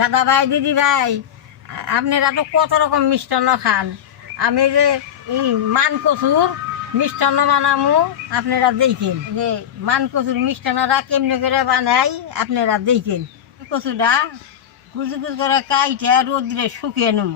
দাদা ভাই দিদি ভাই, আপনারা তো কত রকম মিষ্টান্ন খান। আমি যে মানকচুর মিষ্টান্ন বানামু, আপনারা দেখেন যে মানকচুর মিষ্টান্নটা কেমনে করে বানাই, আপনারা দেখেন। কচুটা কুচি কুচি করে কাইটে রোদ্রে শুকিয়ে নেব।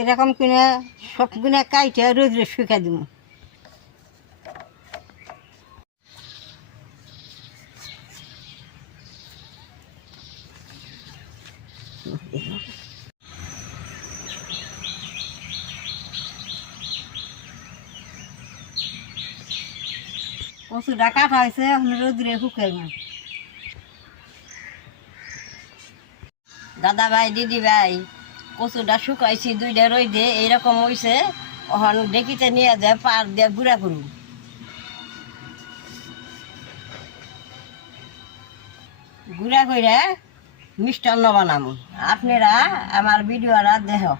এরকম কিনে সব কিনে কাইটে রোদ্রে শুকিয়ে দিব। কচুটা কাটা হয়েছে, এখন রোদ্রে শুকাইব। দাদা ভাই দিদি ভাই, কচুটা শুকাইছি দুইটা রোদে, এইরকম হয়েছে। এখন ডেকিতে নিয়ে যায় পার দিয়ে গুঁড়া করুন। গুঁড়া করে মিষ্টান্ন বানাবো। আপনারা আমার ভিডিওটা দেখো।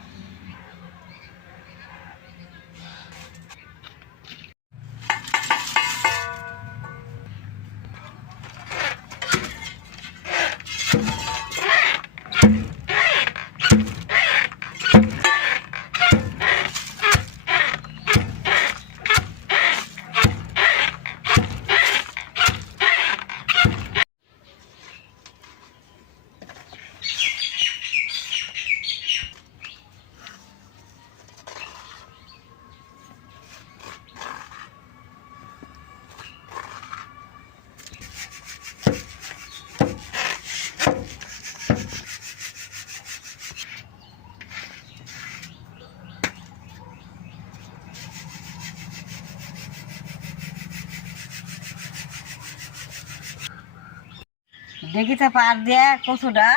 ডেকিতে পার দিয়ে কচুটা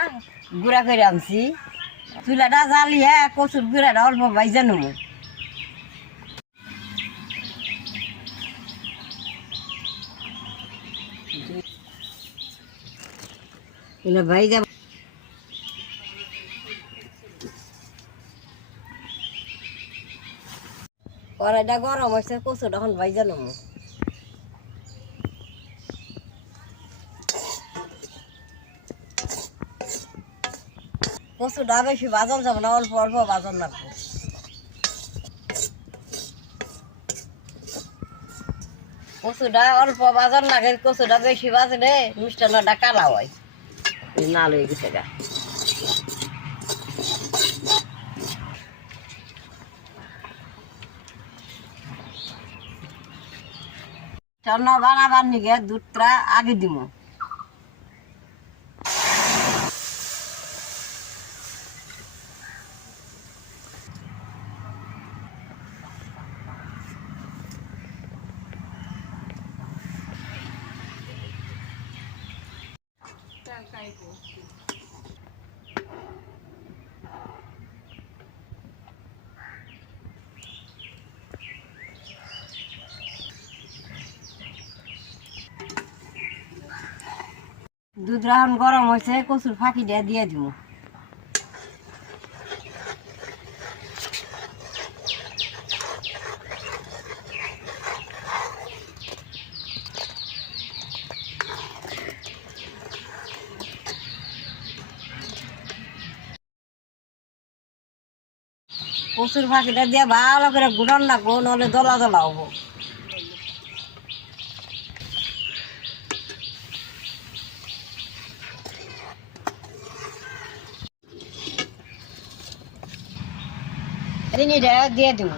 গুঁড়া করে আনছি। চুলাটা জ্বালিয়ে কচুর গুঁড়াটা অল্প ভাইজা নেব। ভাইজা কড়াইটা গরম হয়েছে, কচুটা এখন ভাইজা নেব। কচুটা বেশি বাজন যাবে না, অল্প অল্প বাজন লাগবে। কচুটা অল্প বাজন লাগে, কচুটা বেশি বাজলে মিষ্টান্নটা কালা হয়, লাল হয়ে গেছে গা। মিষ্টান্ন বানাবার নিগে দুধটা আগে দিব। দুধ রাহন গরম হয়েছে, কচুর ফাঁকি দিয়ে দিব। কচুর ফাঁকিটা দিয়ে ভালো করে গুড়ান লাগবো, নাহলে দলা দলা হবো। চিনিটা দিয়ে দিব।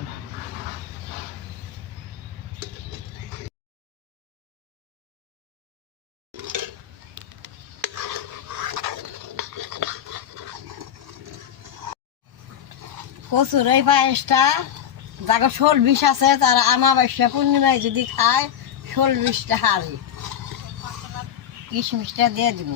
কচুর এই পায়েসটা যাকে শোল বিষ আছে তারা আমাবস্যা পূর্ণিমায় যদি খায়, শোল বিষটা হারে। কিশমিশটা দিয়ে দিব।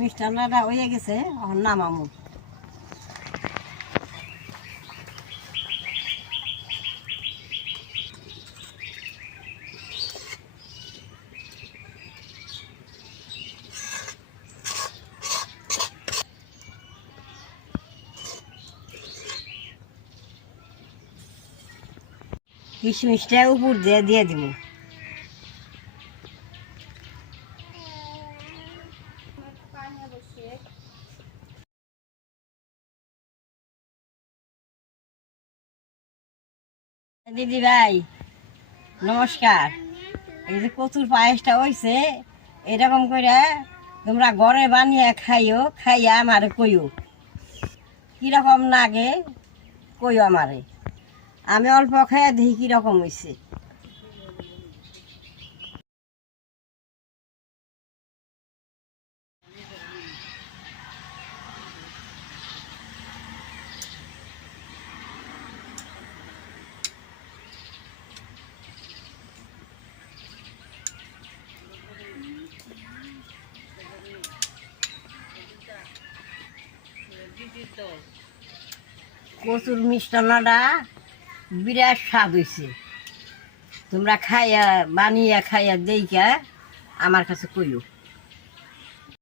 মিষ্টান্নটা হয়ে গেছে, এখন নামামু। কিশমিশটা উপর দিয়ে দিয়ে দিব। দিদি ভাই নমস্কার। এই যে কচুর পায়েসটা হয়েছে, এরকম করে তোমরা ঘরে বানিয়ে খাইও, খাইয়া আমারে কইও কিরকম লাগে, কইও আমারে। আমি অল্প খাইয়া দেখি কিরকম হয়েছে। কচুর মিষ্টান্নটা বিরাট স্বাদ হয়েছে। তোমরা খাইয়া বানিয়ে খাইয়া দেইকা আমার কাছে কইও।